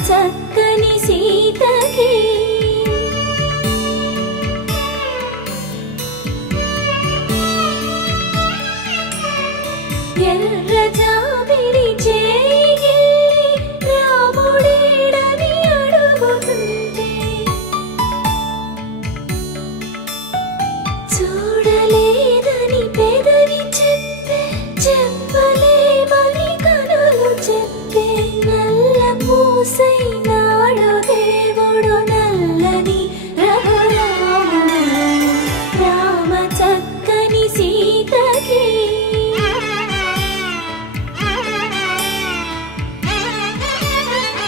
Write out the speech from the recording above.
చక్కని సీతకి ఎర్ర జాబిలి చేయి రాముడేడని అడుగుతుంటే చూడలేదని పెదవి చెప్పలేమని కనులు చెప్పే నల్ల పూసైన